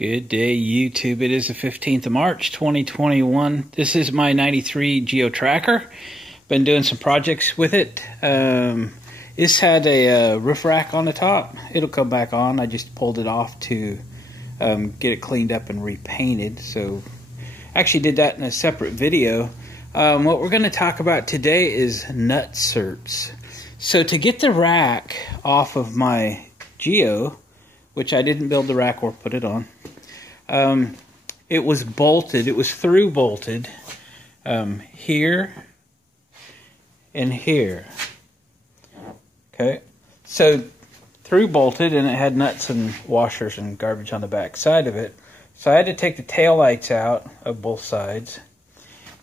Good day, YouTube. It is the 15th of March, 2021. This is my 93 Geo Tracker. Been doing some projects with it. This had a roof rack on the top. It'll come back on. I just pulled it off to get it cleaned up and repainted. So actually did that in a separate video. What we're going to talk about today is Nut-Serts. So to get the rack off of my Geo, which I didn't build the rack or put it on, it was bolted. It was through bolted here and here. Okay, so through bolted, and it had nuts and washers and garbage on the back side of it. So I had to take the tail lights out of both sides,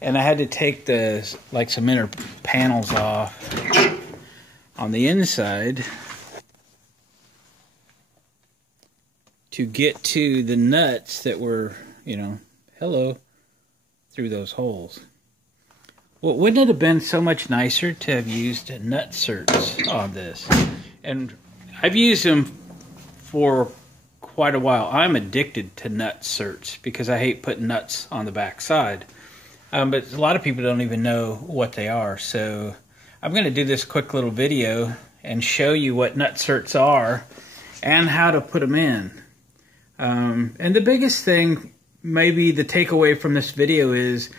and I had to take the some inner panels off on the inside to get to the nuts that were, through those holes. Well, wouldn't it have been so much nicer to have used Nut-Serts on this? And I've used them for quite a while. I'm addicted to Nut-Serts because I hate putting nuts on the back side. But a lot of people don't even know what they are. So I'm going to do this quick little video and show you what Nut-Serts are and how to put them in. And the biggest thing, maybe the takeaway from this video is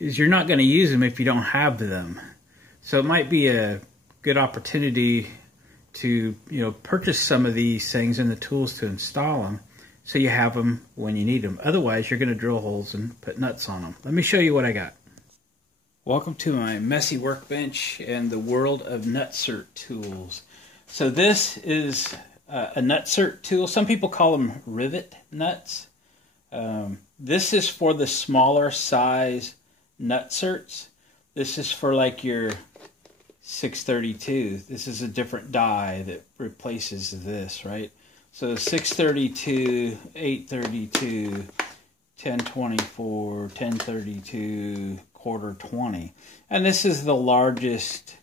you're not going to use them if you don't have them. So it might be a good opportunity to, purchase some of these things and the tools to install them so you have them when you need them. Otherwise, you're going to drill holes and put nuts on them. Let me show you what I got. Welcome to my messy workbench and the world of Nut-Sert tools. So this is a Nut-Sert tool. Some people call them Rivit Nuts. This is for the smaller size Nut-Serts. This is for like your 632. This is a different die that replaces this, right? So 632, 832, 1024, 1032, quarter 20. And this is the largest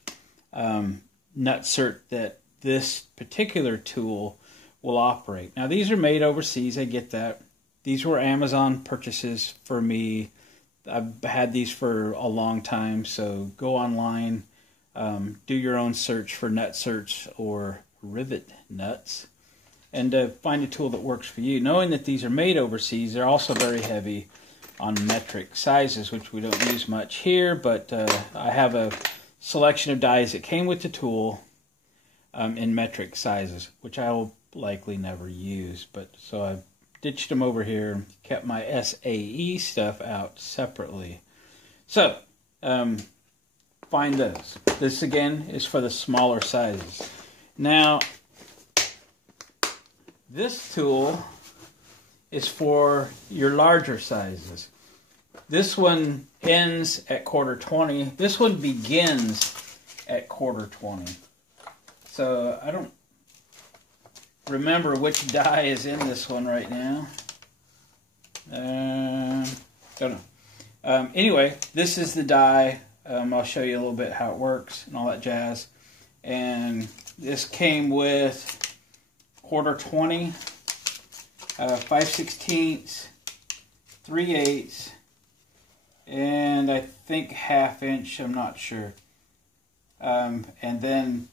Nut-Sert that this particular tool will operate. Now these are made overseas, I get that. These were Amazon purchases for me. I've had these for a long time, so go online, do your own search for Nut-Serts or Rivit Nuts, and find a tool that works for you. Knowing that these are made overseas, they're also very heavy on metric sizes, which we don't use much here, but I have a selection of dies that came with the tool in metric sizes, which I will likely never use. But so I ditched them over here and kept my SAE stuff out separately. So find those. This again is for the smaller sizes. Now this tool is for your larger sizes. This one ends at quarter 20. This one begins at quarter 20. So I don't remember which die is in this one right now. Don't know. Anyway, this is the die. I'll show you a little bit how it works and all that jazz. And this came with quarter 20, 5/16, 3/8, and I think 1/2 inch. I'm not sure. And then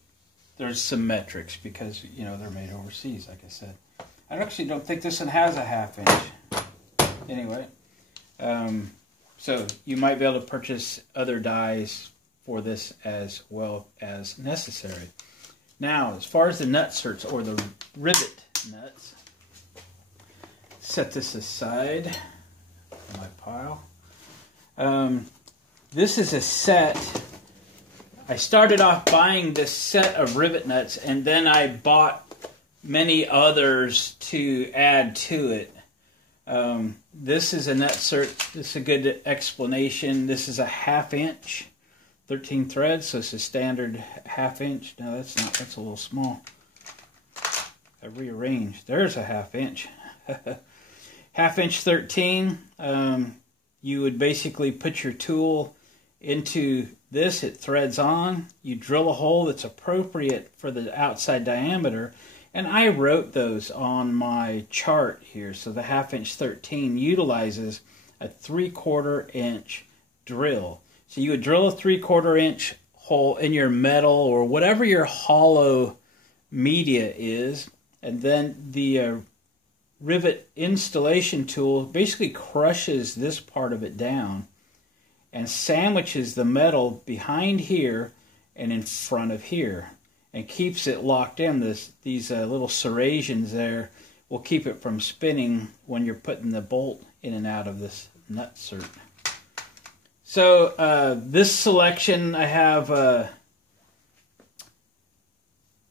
there's some metrics because, they're made overseas, like I said. I actually don't think this one has a 1/2 inch. Anyway, so you might be able to purchase other dies for this as well as necessary. Now, as far as the Nut-Serts or the Rivit Nuts, set this aside in my pile. This is a set. I started off buying this set of Rivit Nuts, and then I bought many others to add to it. This is a Nut-Sert. This is a good explanation. This is a 1/2 inch, 13 threads, so it's a standard 1/2 inch. No, that's not. That's a little small. I rearranged. There's a 1/2 inch. 1/2 inch 13. You would basically put your tool into this. It threads on. You drill a hole that's appropriate for the outside diameter, And I wrote those on my chart here. So the 1/2 inch 13 utilizes a 3/4 inch drill. So you would drill a 3/4 inch hole in your metal or whatever your hollow media is, and then the rivet installation tool basically crushes this part of it down and sandwiches the metal behind here and in front of here, and keeps it locked in. These little serrations there will keep it from spinning when you're putting the bolt in and out of this Nut-Sert. So this selection, I have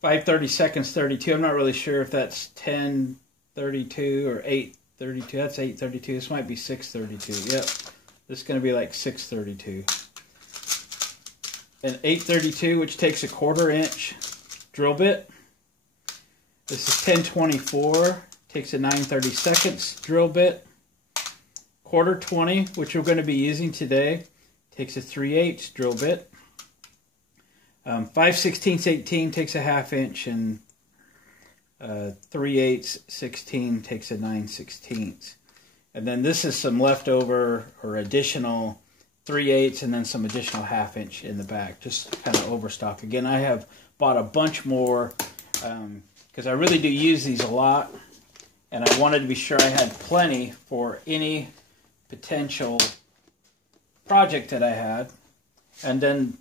5/32 32. I'm not really sure if that's 10/32 or 8/32. That's 8/32. This might be 6/32. Yep, this is going to be like 6/32. An 8/32, which takes a 1/4 inch drill bit. This is 10/24, takes a 9/32 drill bit. 1/4 20, which we're going to be using today, takes a 3/8 drill bit. 5/16 18 takes a 1/2 inch, and 3/8 16 takes a 9/16. And then this is some leftover or additional 3/8 and then some additional 1/2 inch in the back, just kind of overstock. Again, I have bought a bunch more because I really do use these a lot, and I wanted to be sure I had plenty for any potential project that I had. And then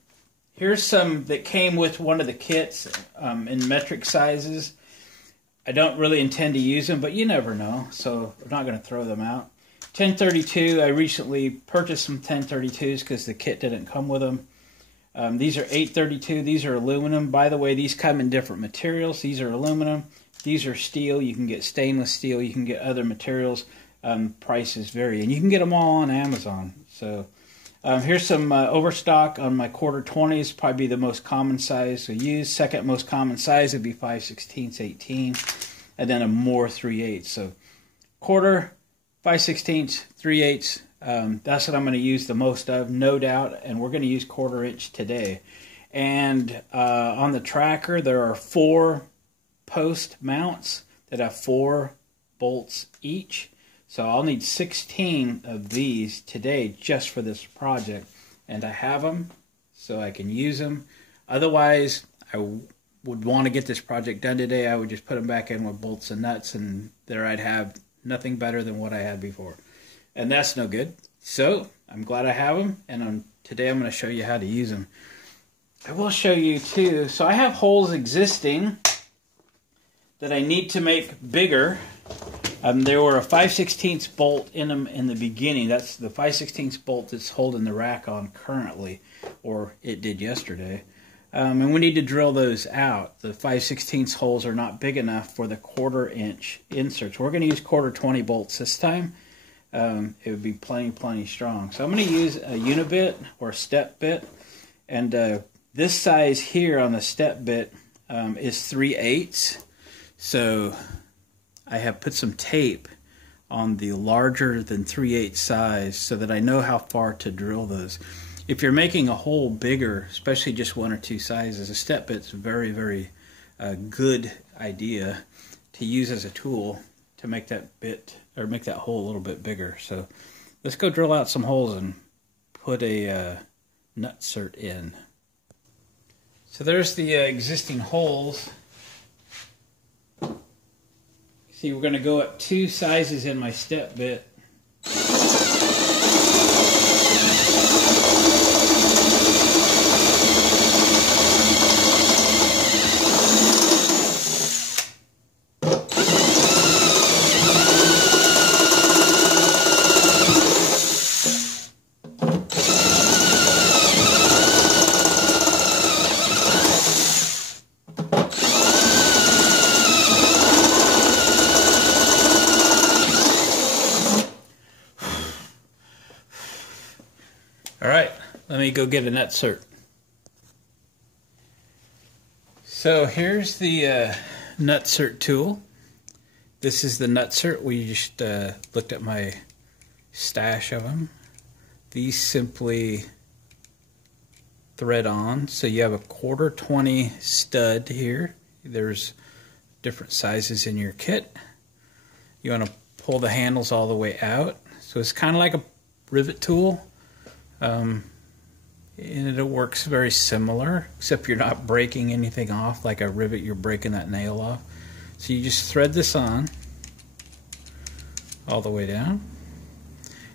here's some that came with one of the kits in metric sizes. I don't really intend to use them, but you never know, so I'm not going to throw them out. 10/32, I recently purchased some 10/32s because the kit didn't come with them. These are 8/32. These are aluminum. By the way, these come in different materials. These are aluminum. These are steel. You can get stainless steel. You can get other materials. Prices vary, and you can get them all on Amazon. So here's some overstock on my 1/4 20s. Probably the most common size to use. Second most common size would be 5/16 18, and then a more 3/8. So 1/4, 5/16, 3/8. That's what I'm going to use the most of, no doubt. And we're going to use 1/4 inch today. And on the tracker, there are 4 post mounts that have 4 bolts each. So I'll need 16 of these today just for this project. And I have them so I can use them. Otherwise, I would want to get this project done today. I would just put them back in with bolts and nuts, and there I'd have nothing better than what I had before. And that's no good. So I'm glad I have them, and today I'm going to show you how to use them. I will show you too. So I have holes existing that I need to make bigger. There were a 5/16 bolt in them in the beginning. That's the 5/16 bolt that's holding the rack on currently, or it did yesterday. And we need to drill those out. The 5/16 holes are not big enough for the 1/4 inch inserts. We're going to use 1/4 20 bolts this time. It would be plenty strong. So I'm going to use a unibit or a step bit, and this size here on the step bit is 3/8. So I have put some tape on the larger than 3/8 size so that I know how far to drill those. If you're making a hole bigger, especially just 1 or 2 sizes, a step bit's a very good idea to use as a tool to make that bit or make that hole a little bit bigger. So let's go drill out some holes and put a Nut-Sert in. So there's the existing holes. See, we're going to go up 2 sizes in my step bit. Alright, let me go get a Nut-Sert. So here's the Nut-Sert tool. This is the Nut-Sert. We just looked at my stash of them. These simply thread on. So you have a 1/4 20 stud here. There's different sizes in your kit. You want to pull the handles all the way out. So it's kind of like a rivet tool. And it works very similar, except you're not breaking anything off. Like a rivet, you're breaking that nail off. So you just thread this on all the way down.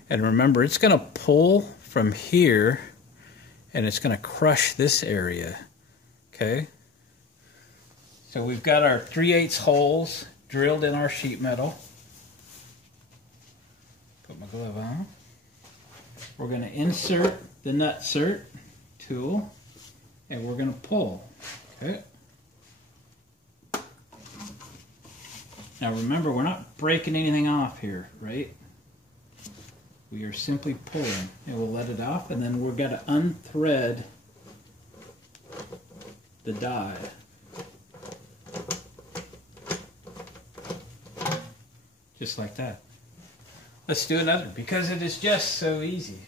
And remember, it's going to pull from here and it's going to crush this area. Okay? So we've got our 3/8 holes drilled in our sheet metal. Put my glove on. We're going to insert the Nut-Sert tool and we're going to pull. Okay? Now remember, we're not breaking anything off here, right? We are simply pulling, and we'll let it off, and then we've got to unthread the die. Just like that. Let's do another, because it is just so easy.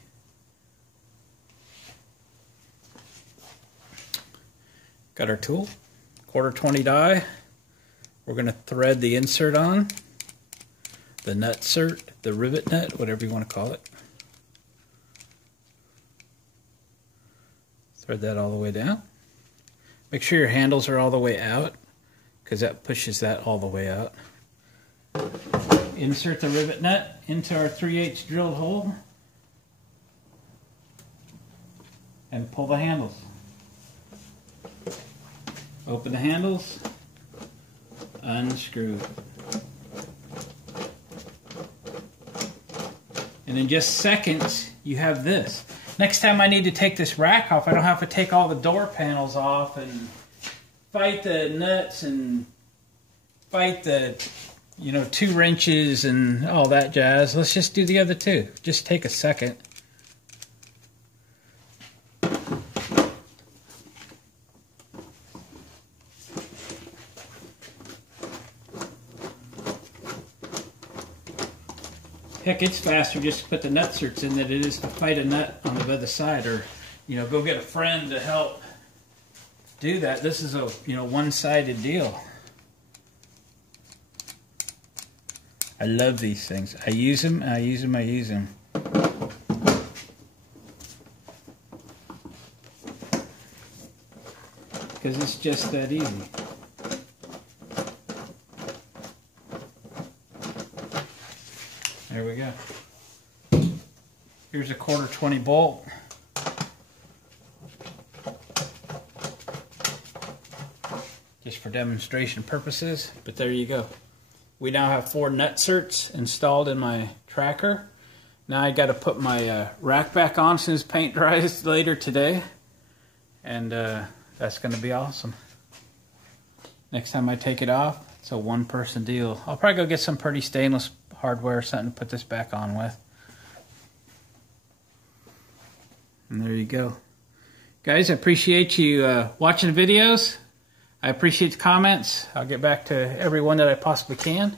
Got our tool, 1/4-20 die. We're going to thread the insert on, the Nut-Sert, the rivet nut, whatever you want to call it. Thread that all the way down. Make sure your handles are all the way out, because that pushes that all the way out. Insert the rivet nut into our 3/8 drilled hole and pull the handles. Open the handles, unscrew. And in just seconds, you have this. Next time I need to take this rack off, I don't have to take all the door panels off and fight the nuts and fight the, 2 wrenches and all that jazz. Let's just do the other two. Just take a second. Heck, it's faster just to put the Nut-Serts in than it is to fight a nut on the other side, or go get a friend to help do that. This is a one-sided deal. I love these things. I use them, I use them, I use them. Because it's just that easy. There we go. Here's a 1/4-20 bolt. Just for demonstration purposes, but there you go. We now have 4 Nut-Serts installed in my tracker. Now I got to put my rack back on as soon as paint dries later today, and that's going to be awesome. Next time I take it off, it's a one-person deal. I'll probably go get some pretty stainless hardware or something to put this back on with. And there you go. Guys, I appreciate you watching the videos. I appreciate the comments. I'll get back to everyone that I possibly can.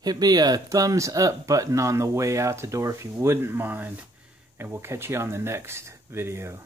Hit me a thumbs up button on the way out the door if you wouldn't mind. And we'll catch you on the next video.